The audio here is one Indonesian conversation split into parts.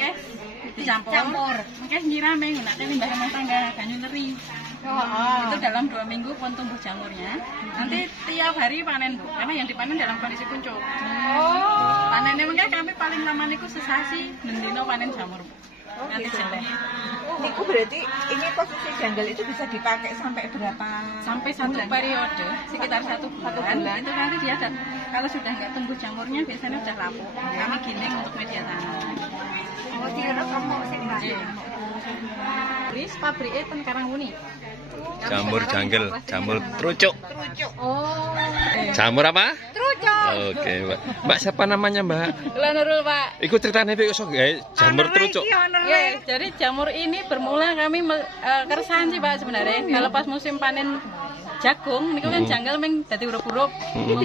mengke dicampur. Mengke nyirame nggunakake limbah rumah tangga banyu neri. Itu dalam 2 minggu pun tumbuh jamurnya. Nanti tiap hari panen Bu, karena yang dipanen dalam kondisi kuncup. Panennya mengke kami paling lama niku sesasi dino panen jamur Bu. Nanti jelek. Niku berarti ini posisi janggal itu bisa dipakai sampai berapa? Sampai 1 periode, sekitar 1 bulan. Itu nanti dia kalau sudah nggak tumbuh jamurnya biasanya sudah lapuk. Kami giling untuk media tanam. Oh, tiara kamu sing Wis pabrike ten Karangmuni. Jamur janggel, jamur trucuk. Oh. Jamur apa? Trucuk. Oke, Mbak. Mbak siapa namanya, Mbak? Kula Nurul, Pak. Iku ceritanya Pak iso gawe jamur trucuk. Iya, jadi jamur ini bermula kami keresahan sih Pak sebenarnya. Kalau pas musim panen jagung, niku kan janggal meng dadi urup-urup,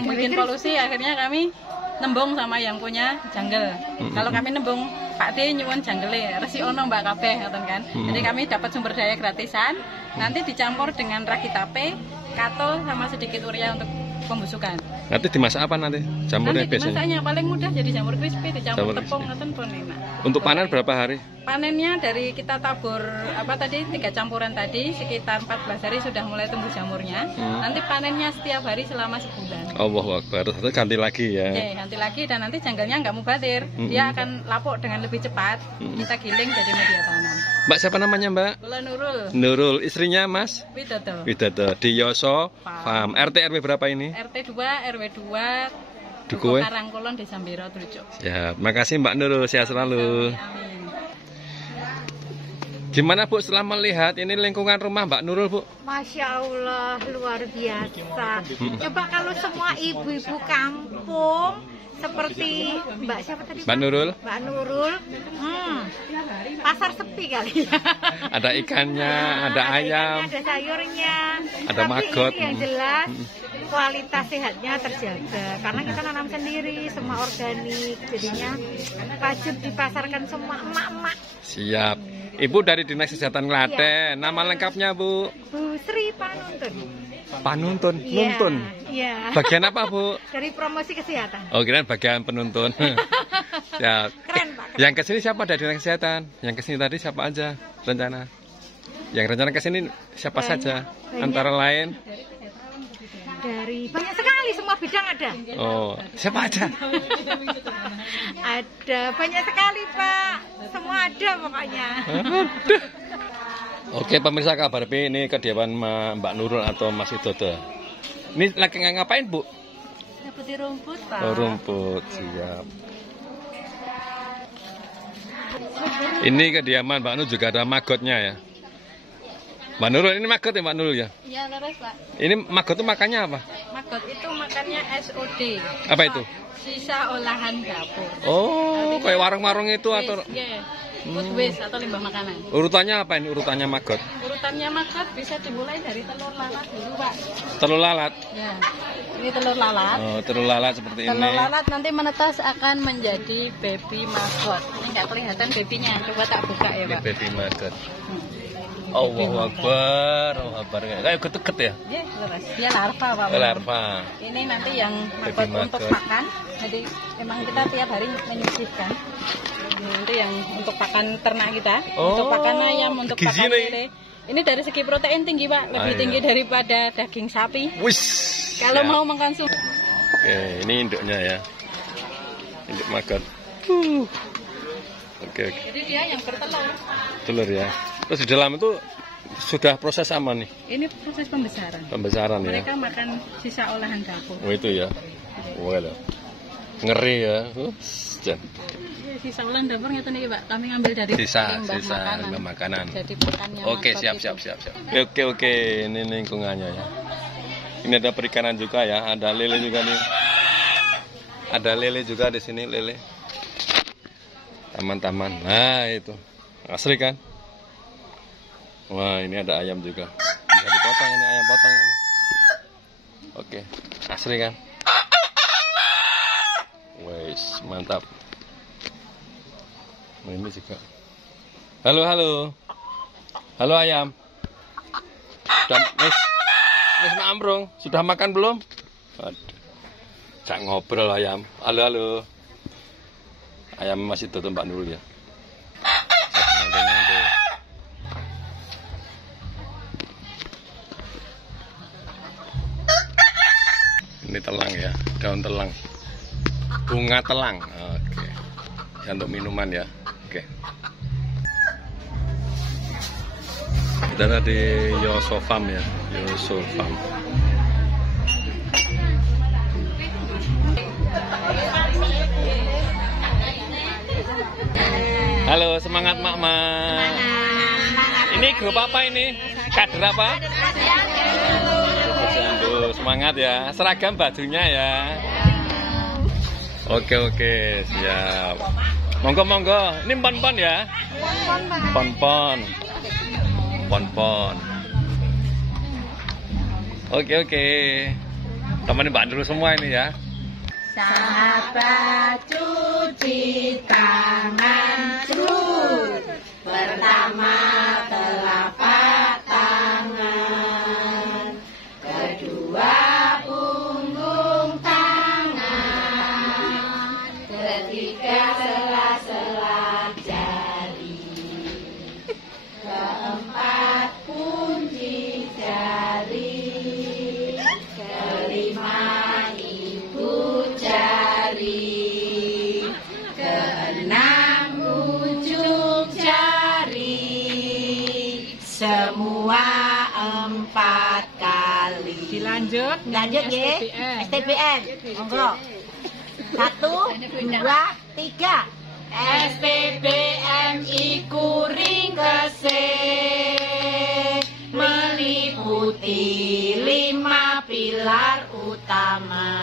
bikin polusi, akhirnya kami nembung sama yang punya janggal. Kalau kami nembung Pak D nyuwun janggele, resi ono Mbak kabeh ngoten kan. Jadi kami dapat sumber daya gratisan, nanti dicampur dengan ragi tape, katol sama sedikit urea untuk pembusukan. Nanti dimasak apa nanti? Jamurnya Nanti biasanya? masaknya paling mudah jadi jamur crispy, dicampur Jamur tepung ngoten pun enak. Untuk panen berapa hari? Panennya dari kita tabur apa tadi 3 campuran tadi sekitar 14 hari sudah mulai tumbuh jamurnya. Nanti panennya setiap hari selama sebulan. Allahu Akbar. Terus ganti lagi ya. Oke, nanti lagi dan nanti janggalnya nggak mubatir. Dia akan lapuk dengan lebih cepat. Kita giling jadi media tanam. Mbak siapa namanya, Mbak? Kula Nurul Nurul, istrinya Mas Widodo. Widodo di Yoso Farm. RT RW berapa ini? RT 2 RW 2 Dukuh. Karangkulon Desa Mbiro Trucuk. Ya, makasih Mbak Nurul, sehat selalu. Amin. Gimana Bu setelah melihat ini lingkungan rumah Mbak Nurul, Bu? Masya Allah, luar biasa. Coba kalau semua ibu-ibu kampung seperti Mbak siapa tadi? Mbak Nurul. Mbak Nurul. Pasar sepi kali ya. Ada ikannya, ada ayam, ada sayurnya, ada tapi maggot. Ini yang jelas kualitas sehatnya terjaga karena kita nanam sendiri, semua organik, jadinya wajib dipasarkan semua emak-emak. Siap. Ibu dari Dinas Kesehatan Klaten. Nama lengkapnya Bu? Bu Sri Panuntun. Panuntun, Iya, nuntun. Iya. Bagian apa Bu? Dari promosi kesehatan. Oh, kirain bagian penuntun. Ya. Keren Pak. Yang kesini siapa dari Dinas Kesehatan? Yang kesini tadi siapa aja rencana? Yang rencana kesini siapa saja? Antara lain? Dari banyak sekali, semua bidang ada. Oh, siapa aja? Ada banyak sekali Pak, semua ada pokoknya. Oke pemirsa Kabar B, ini kediaman Mbak Nurul atau Mas Widodo. Ini lagi ngapain Bu? Dapat rumput Pak. Oh, rumput, siap. Ini kediaman Mbak Nurul juga ada magotnya ya. Mbak Nurul, ini maggot ya Mbak Nurul ya? Iya leres Pak. Ini maggot itu makannya apa? Maggot itu makannya SOD. Apa itu? Sisa olahan dapur. Oh, kayak warung-warung itu atau Iya. Food waste atau limbah makanan. urutannya apa ini? Urutannya maggot? Urutannya maggot bisa dimulai dari telur lalat dulu Pak. Telur lalat. Ya. Ini telur lalat. Oh, telur lalat seperti Telur ini. lalat nanti menetas akan menjadi baby maggot. Ini nggak kelihatan babynya. Coba tak buka ya Ini Pak. baby maggot. Allahu Akbar, Allahu Akbar. Kayak ketuket ya? Iya, leres. Dia larva Pak. Larva. Ini nanti yang Baby maggot untuk maggot. makan. Jadi memang kita tiap hari menyisihkan. Nanti yang untuk pakan ternak kita, untuk pakan ayam, untuk gizi pakan nih. lele. Ini dari segi protein tinggi Pak, lebih iya. tinggi daripada daging sapi. Wis. Kalau siap. mau mengkonsumsi. Oke, ini induknya ya. Induk maggot. Oke. Jadi dia yang bertelur. Telur ya. Terus di dalam itu sudah proses apa nih? Ini proses pembesaran. Pembesaran ya. Mereka makan sisa olahan dapur. Oh itu ya. Wah, ngeri ya. Jan. Sisa olahan dapur ngerti nih Pak. Kami ngambil dari Sisa limbah limbah makanan. Jadi pakannya. Oke, siap. Oke. Ini lingkungannya ya. Ini ada perikanan juga ya. Ada lele juga nih. Ada lele juga di sini lele. Taman-taman. Nah itu asri kan. Wah ini ada ayam juga. Bisa dipotong ini ayam potong ini. Oke, asri kan. Wes mantap. Nah, ini juga. Halo ayam. Sudah wes ambrung. Sudah makan belum? Aduh. Cak ngobrol ayam. Halo. Ayam masih tutup Mbak Nurul ya. sampingnya tuh. Ini telang ya, daun telang, bunga telang. Oke, ya, untuk minuman ya. Oke. Kita ada di Yosofam ya, Yosofam. Halo, semangat Mama. Ini grup apa ini? Kader apa? Posyandu. Semangat ya. Seragam bajunya ya. Oke, siap. Monggo. Ini pon-pon ya? Pon-pon. Oke. Teman Mbak Nurul semua ini ya. Sahabat cuci tangan terus. Pertama telapak tangan, kedua punggung tangan, ketiga sela-sela jari, keempat kunci jari, kelima ibu jari, keenam ujung jari, semua 4 kali. Dilanjut. Lanjut ya. STBM. Monggo. 1, 2, 3. STBM iku ringkese meliputi 5 pilar utama.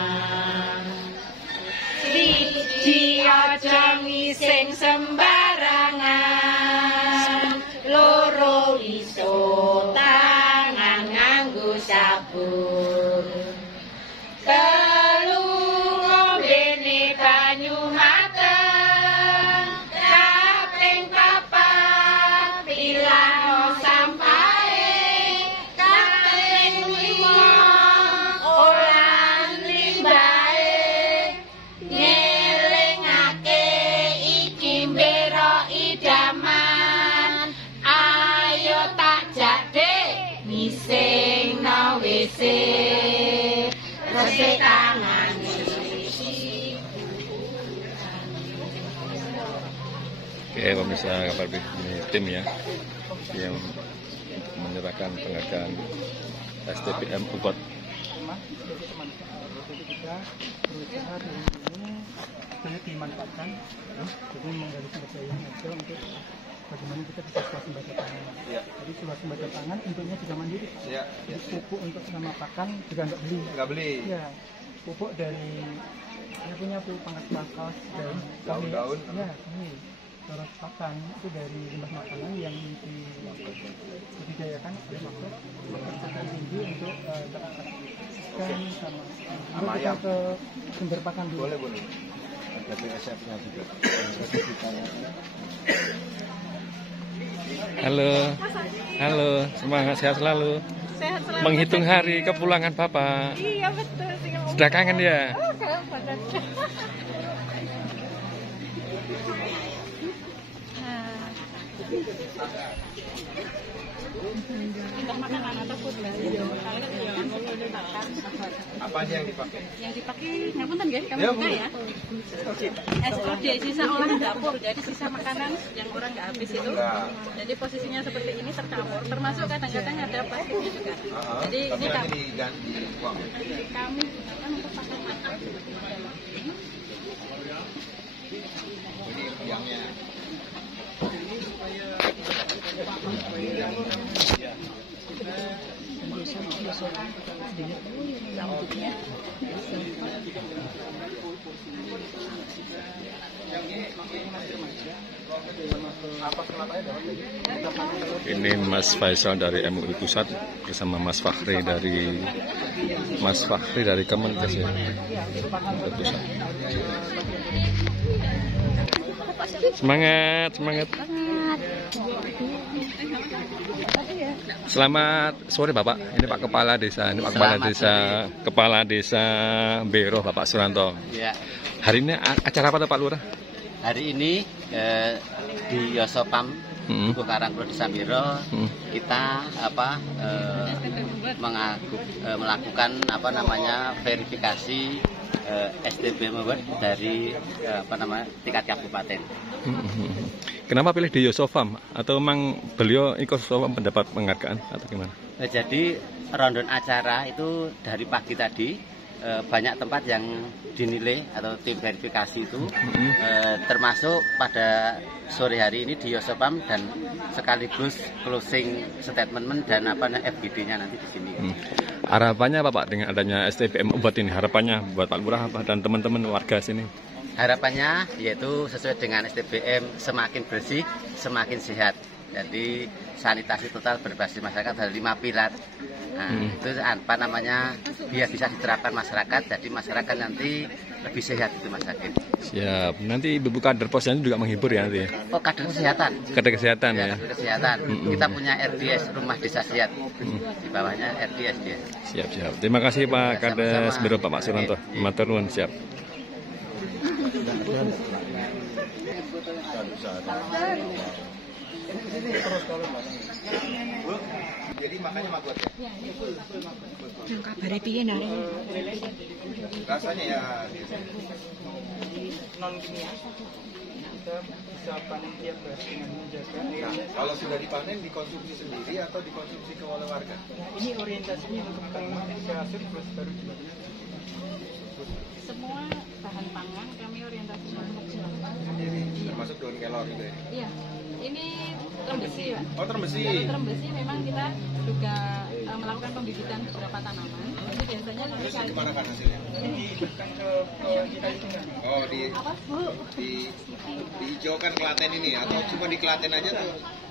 Siji aja ngising sembarangan, loro iso tangan nganggo sabun, telu ngombene banyu mateng, kaping 4 pilah sampahe, kaping 5 olah limbahe, ngelingake iki mbero idaman, ayo tak jade ngising no WC, resik tangan. Oke, pemirsa Kabar Baik, ini tim ya yang menyerahkan penghargaan STBM Ubud. Berusaha dengan ini banyak dimanfaatkan, jadi menggali sumber daya yang ada untuk bagaimana kita bisa swasembada pangan. Jadi swasembada pangan tentunya juga mandiri. Jadi pupuk untuk sama pakan juga nggak beli. Ya, pupuk dari saya punya pupuk pangkas dan daun-daun. Ya, ini terus pakan itu dari limbah makanan yang dibudidayakan oleh makhluk pakan tinggi untuk ikan sama ayam ke sumber pakan dulu. Boleh. Ada PSF-nya juga. Halo, semangat sehat selalu. Sehat selalu. Menghitung hari kepulangan Bapak. Iya betul. Sudah kangen ya? Kita makanan atau food lah. Apa aja yang dipakai? Yang dipakai ngapunten guys, kami buka ya. SOD, sisa olahan dapur. Jadi sisa makanan yang orang nggak habis itu. Jadi posisinya seperti ini tercampur. Termasuk kadang-kadang ada plastiknya juga. Jadi ini kami gunakan untuk pakai makan. Ini Mas Faisal dari MUI Pusat bersama Mas Fakhri dari Kemenkes ya. Pusat. Semangat. Selamat sore Bapak. Ini Pak Kepala Desa. Ini Pak Kepala Desa Bero Bapak Suranto. Ya. Hari ini acara apa Pak Lurah? Hari ini di Yosofam Dukuh Karangkulo Desa Miro, kita melakukan verifikasi STBM Award dari tingkat kabupaten. Kenapa pilih di Yosofam? Atau memang beliau ikut Yosofam mendapat penghargaan atau gimana? Jadi rondon acara itu dari pagi tadi banyak tempat yang dinilai atau tim verifikasi itu, termasuk pada sore hari ini di Yosofam dan sekaligus closing statement dan FGD-nya nanti di sini. Harapannya apa Pak dengan adanya STBM Award ini? Harapannya buat Pak Lurah dan teman-teman warga sini? Harapannya yaitu sesuai dengan STBM, semakin bersih, semakin sehat. Jadi sanitasi total berbasis masyarakat ada 5 pilar. Nah, itu biar bisa diterapkan masyarakat, jadi masyarakat nanti lebih sehat itu Mas Hakim. Siap. Nanti Ibu Kader Posyandu juga menghibur ya nanti? Oh, kader kesehatan. Kader kesehatan ya? Kader kesehatan. Kita punya RDS, Rumah Desa Sehat. Di bawahnya RDS dia. Siap. Terima kasih Pak Kades Biro Pak Suranto. Matur nuwun, siap. Jadi makanya maggot ya? Yang kabarnya piye nari? Rasanya ya Non kimia kita bisa panen tiap beras dengan menjaga airnya. kalau sudah dipanen dikonsumsi sendiri atau dikonsumsi ke oleh warga? Ini orientasinya untuk tanaman ke hasil terus baru dibagikan. Semua bahan pangan kami orientasi Sendiri, termasuk daun kelor gitu ya? Iya, ini terembesi Pak. Oh, terembesi. Kalau terembesi memang kita juga melakukan pembibitan beberapa tanaman. Itu biasanya lebih Terus kali. gimana kan hasilnya? Diberikan ke kita itu kan. Oh, dihijaukan Klaten ini atau cuma di Klaten aja tuh?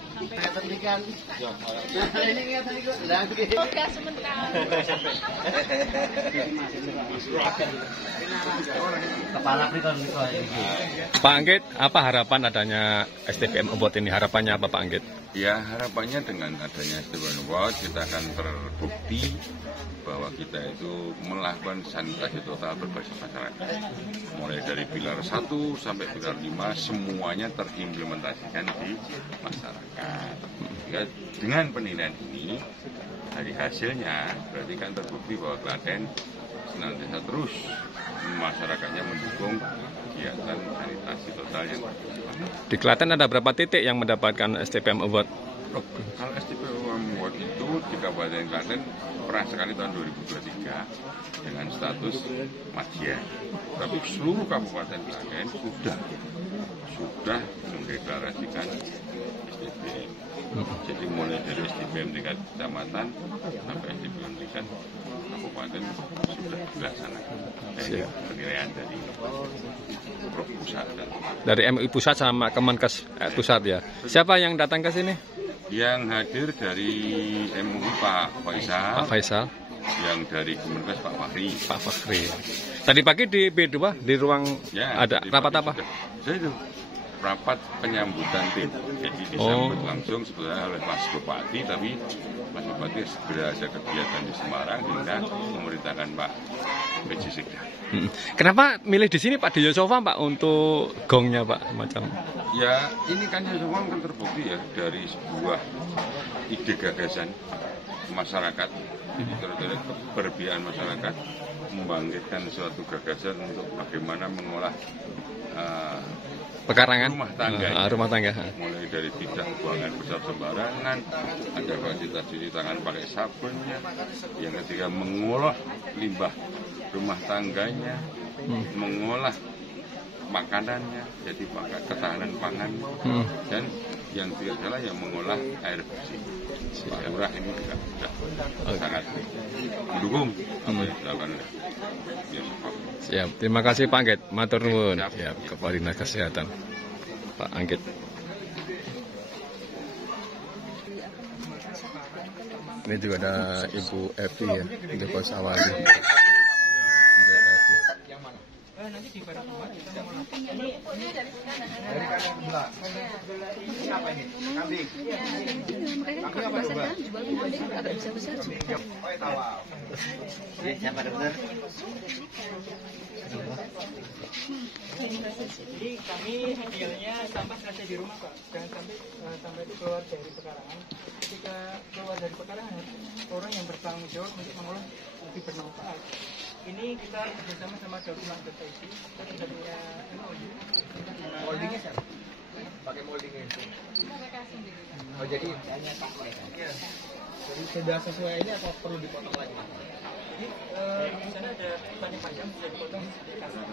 Pak Anggit, apa harapan adanya STBM Award ini? Harapannya apa Pak Anggit? Ya, harapannya dengan adanya STBM Award kita akan terbukti bahwa kita itu melakukan sanitasi total berbasis masyarakat. Mulai dari pilar 1 sampai pilar 5 semuanya terimplementasikan di masyarakat. Ya, dengan penilaian ini dari hasilnya berarti kan terbukti bahwa Klaten senantiasa terus masyarakatnya mendukung kegiatan sanitasi total yang Di Klaten ada berapa titik yang mendapatkan STBM Award? Kalau STBM Award itu di Kabupaten Klaten pernah sekali tahun 2023 dengan status madya. Tapi seluruh Kabupaten Klaten sudah mendeklarasikan STBM. Jadi mulai dari STBM tingkat kecamatan sampai STBM tingkat kabupaten sudah dilaksanakan. Penilaian dari pusat dari MUI pusat sama Kemenkes pusat ya. Siapa yang datang ke sini? Yang hadir dari MUI Pak Faisal. Yang dari Kemenkes Pak Fahri. Tadi pagi di B2 di ruang ya, ada rapat apa? Itu rapat penyambutan tim. Jadi disambut langsung sebetulnya oleh Mas Bupati, tapi Mas Bupati segera ada kegiatan di Semarang hingga memerintahkan Pak PJ Sekda. Kenapa milih di sini Pak di Yosofam Pak untuk gongnya Pak macam? Ya ini kan Yosofam kan terbukti ya dari sebuah ide gagasan masyarakat, jadi keberpihakan masyarakat membangkitkan suatu gagasan untuk bagaimana mengolah pekarangan rumah tangga. Mulai dari tidak buangan besar sembarangan, ada fasilitas cuci tangan pakai sabunnya, yang ketiga mengolah limbah rumah tangganya, mengolah makanannya, jadi ketahanan pangan, dan yang tidak salah yang mengolah air bersih. Pak Lurah ini juga sangat mendukung apa yang dilakukan oleh Yosofam. Siap, terima kasih Pak Anggit, matur nuwun. Siap, Kepala Dinas Kesehatan Pak Anggit. Ini juga ada Ibu Evi ya, Ibu Kosawati. Nanti di baru rumah kita mau apa ini? Kambing. Kambing apa domba? agak besar juga. Oh, tawa. Ini siapa dokter? Jadi kami idealnya sampah selesai di rumah Pak, jangan sampai sampah itu keluar dari pekarangan. Ketika keluar dari pekarangan, orang yang bertanggung jawab untuk mengolah lebih bermanfaat. Ini kita bersama sama Daud.id, kita sudah punya MOU. Moldingnya siapa? Pakai moldingnya. Oh jadi, iya. Jadi sudah sesuai ini atau perlu dipotong lagi? Jadi di sana ada panjang-panjang bisa dipotong kasar.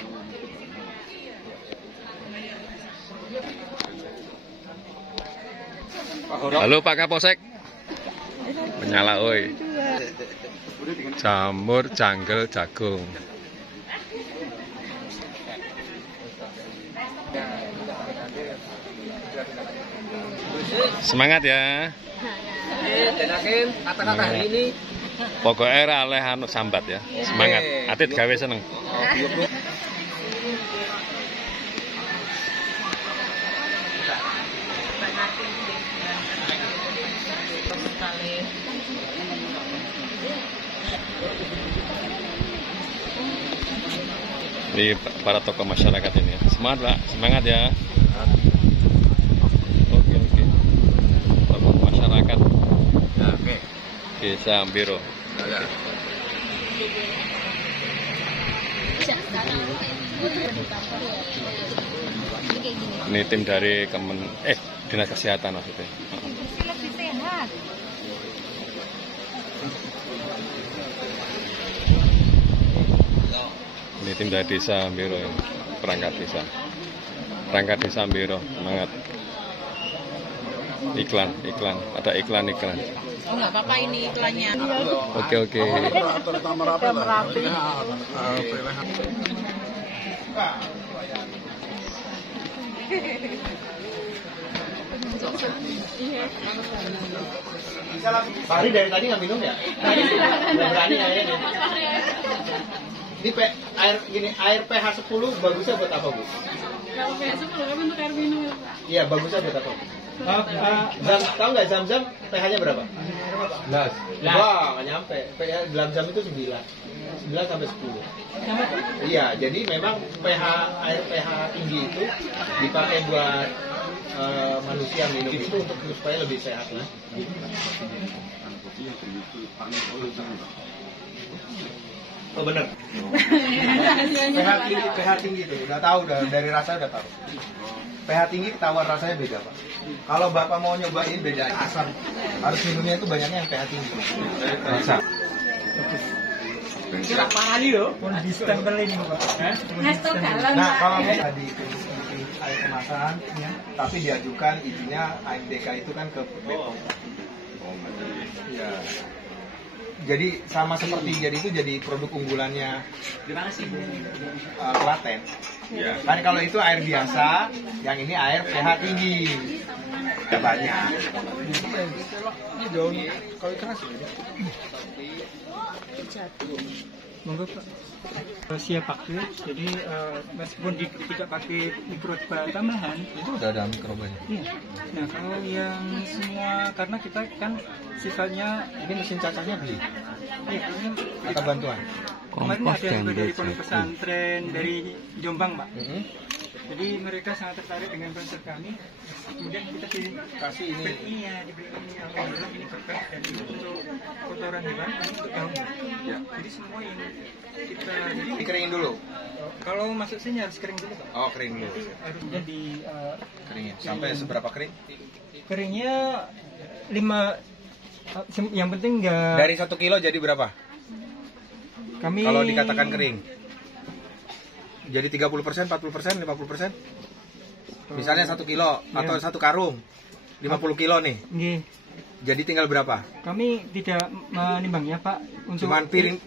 Halo Pak Kapolsek. Menyala oi. Jamur janggel jagung. Semangat ya. Kata-kata hari ini. Pokoknya ora oleh anu sambat ya. Semangat. Atit gawe seneng. Di para tokoh masyarakat ini ya. Semangat Pak, semangat ya. Oke. Tokoh masyarakat. Oke. Desa Ambiro. Ya. Ini tim dari Dinas Kesehatan maksudnya. Lebih sehat. Ini tim dari Desa Ambiro ya. Perangkat desa Ambiro, semangat. Iklan, ada iklan. Oh nggak apa-apa ini iklannya. Oke. Hari dari tadi nggak minum ya? Nggak berani ya ini. Ini air pH 10 bagusnya buat apa Bu? Kalau pH 10 kan untuk air minum ya Pak. Iya bagusnya buat apa? Tahu nggak Zam-Zam pH-nya berapa? 11. Wah nggak nyampe. pH dalam Zam itu 9 sampai 10. Iya jadi memang air pH tinggi itu dipakai buat manusia minum itu untuk supaya lebih sehat lah. Oh benar. pH tinggi itu udah tahu dari rasa udah tahu. pH tinggi ketahuan rasanya beda Pak. Kalau Bapak mau nyobain beda asam. Harus minumnya itu banyaknya yang pH tinggi. Rasa. Apa lagi loh? Distempelin Pak. Nah kalau tadi air kemasan, ya, tapi diajukan izinnya AMDK itu kan ke BPOM. Ya. Jadi sama seperti jadi produk unggulannya Klaten. Ya. Kan kalau itu air biasa, yang ini air pH tinggi. Ya banyak. Ini daun kayu keras ya. Monggo Pak. Siap pakai, jadi meskipun tidak pakai mikroba tambahan Itu udah ada mikrobanya. iya. Nah kalau yang semua karena kita kan sifatnya Ini mesin cacahnya beli iya, atau bantuan? kemarin ada juga dari pondok pesantren dari Jombang Pak. Jadi mereka sangat tertarik dengan konsep kami. Kemudian kita Kasih ini. Iya, diberikan ini alhamdulillah ini berkah dan ini untuk kotoran hewan, ini untuk daun. Ya. Jadi semua yang kita jadi Dikeringin dulu. kalau masuk sini harus kering dulu Pak. Oh kering dulu. Jadi harus jadi Keringin. Sampai seberapa kering? keringnya 5 yang penting enggak Dari 1 kilo jadi berapa? kami Kalau dikatakan kering. Jadi 30%, 40%, 50%? Misalnya 1 kilo atau 1 karung 50 kilo nih. Nggih. Jadi tinggal berapa? Kami tidak menimbangnya Pak untuk Cuman feeling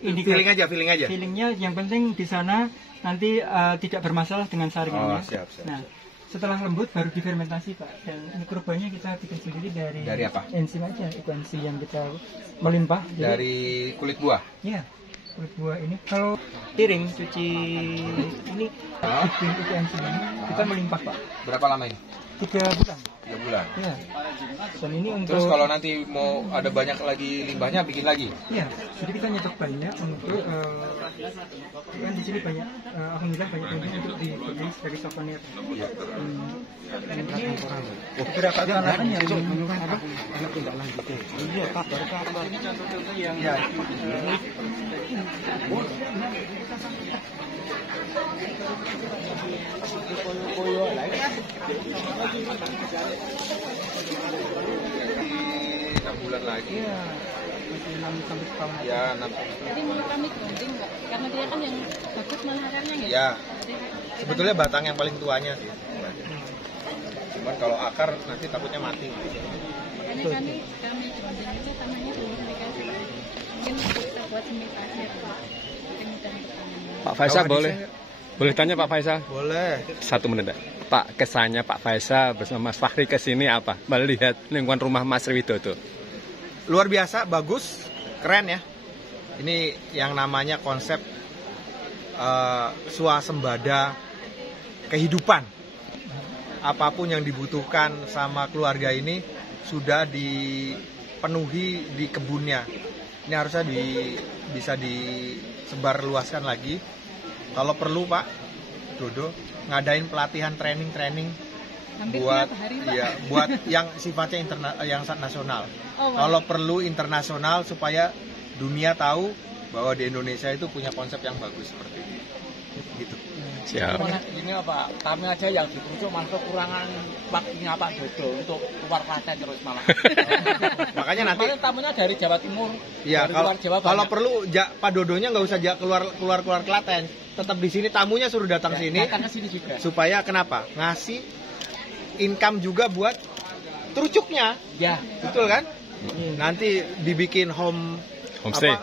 aja. Feelingnya yang penting di sana nanti tidak bermasalah dengan saringannya. Oh, siap. Nah, setelah lembut baru difermentasi Pak. Dan mikrobanya kita bikin sendiri dari apa? enzim aja, enzim yang kita melimpah. Jadi, Dari kulit buah. ya, kulit buah ini kalau piring cuci ini bikin enzim ini kita melimpah Pak. Berapa lama ini? 3 bulan. 3 bulan. Iya. Dan ini untuk Terus kalau nanti mau ada banyak lagi limbahnya bikin lagi. Iya, jadi kita nyetok banyak untuk kan di sini banyak alhamdulillah banyak pengunjung untuk diproduksi dari souvenir. Iya. Beberapa kalangan yang apa? Anak tidak lanjut. Iya, kabar. Ini contoh-contoh yang Enam bulan lagi. Iya. Masih 6 sampai setahun. Ya, 6. Jadi mau kami gunting nggak? Karena dia kan yang bagus malah akarnya nggak? Ya. Sebetulnya batang yang paling tuanya sih. Cuman kalau akar nanti takutnya mati. Makanya kami gunting itu tanahnya belum dikasih. Mungkin kita buat semit akhir. Mungkin mudah bertanya. Pak Faisal boleh tanya Pak Faisal? Boleh. 1 menit. Pak, kesannya Pak Faisal bersama Mas Fahri ke sini apa? Melihat lingkungan rumah Mas Widodo. Luar biasa, bagus, keren ya. Ini yang namanya konsep swasembada kehidupan. Apapun yang dibutuhkan sama keluarga ini sudah dipenuhi di kebunnya. Ini harusnya bisa disebar luaskan lagi. Kalau perlu Pak Dodo ngadain pelatihan training buat buat yang sifatnya yang nasional. Kalau perlu internasional supaya dunia tahu bahwa di Indonesia itu punya konsep yang bagus seperti ini. Gitu. Siap. Ini apa? Kami aja yang dipucuk masuk kekurangan waktunya Pak Dodo untuk keluar Klaten terus malah. Makanya nanti tamunya dari Jawa Timur. Iya, kalau perlu Pak Dodonya nggak usah keluar Klaten, tetap di sini, tamunya suruh datang sini. Datang ke sini juga. Supaya kenapa? Ngasih income juga buat terucuknya. Ya, betul kan? Nanti dibikin homestay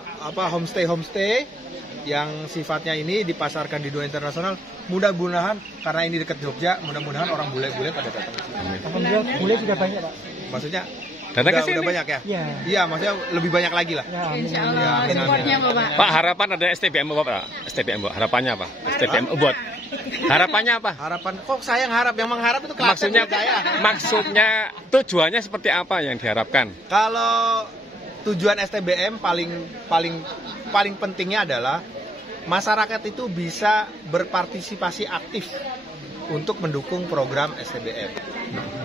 yang sifatnya ini dipasarkan di dunia internasional. Mudah-mudahan karena ini dekat Jogja, mudah-mudahan orang bule-bule pada datang ke sini. Alhamdulillah bule sudah banyak Pak. Maksudnya datang ke sini. Udah banyak ya? Iya. Iya, maksudnya lebih banyak lagi lah. Ya, Insya Allah supportnya Bapak. Pak, harapan ada STBM Bapak. STBM Bapak. Harapannya apa? STBM buat. Harapannya apa? Harapan kok saya mengharap, yang mengharap itu Klaten. Maksudnya tujuannya seperti apa yang diharapkan? Kalau tujuan STBM paling pentingnya adalah masyarakat itu bisa berpartisipasi aktif untuk mendukung program STBM.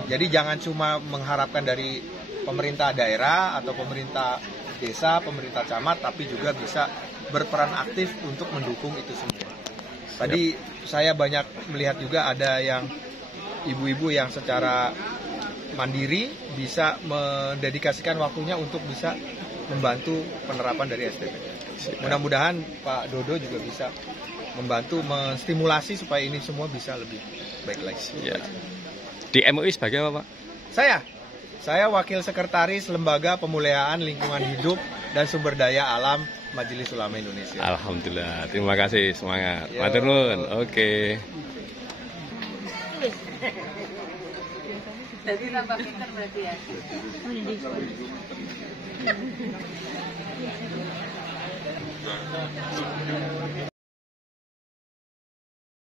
Jadi jangan cuma mengharapkan dari pemerintah daerah atau pemerintah desa, pemerintah camat, tapi juga bisa berperan aktif untuk mendukung itu semua. Tadi saya banyak melihat juga ada yang ibu-ibu yang secara mandiri bisa mendedikasikan waktunya untuk bisa membantu penerapan dari STBM. Mudah-mudahan Pak Dodo juga bisa membantu menstimulasi supaya ini semua bisa lebih baik lagi. Ya. Di MUI sebagai apa Pak? Saya Wakil Sekretaris Lembaga Pemuliaan Lingkungan Hidup dan Sumber Daya Alam Majelis Ulama Indonesia. Alhamdulillah, terima kasih, semangat. Matur nuwun. Oke. Jadi tambah pintar berarti ya.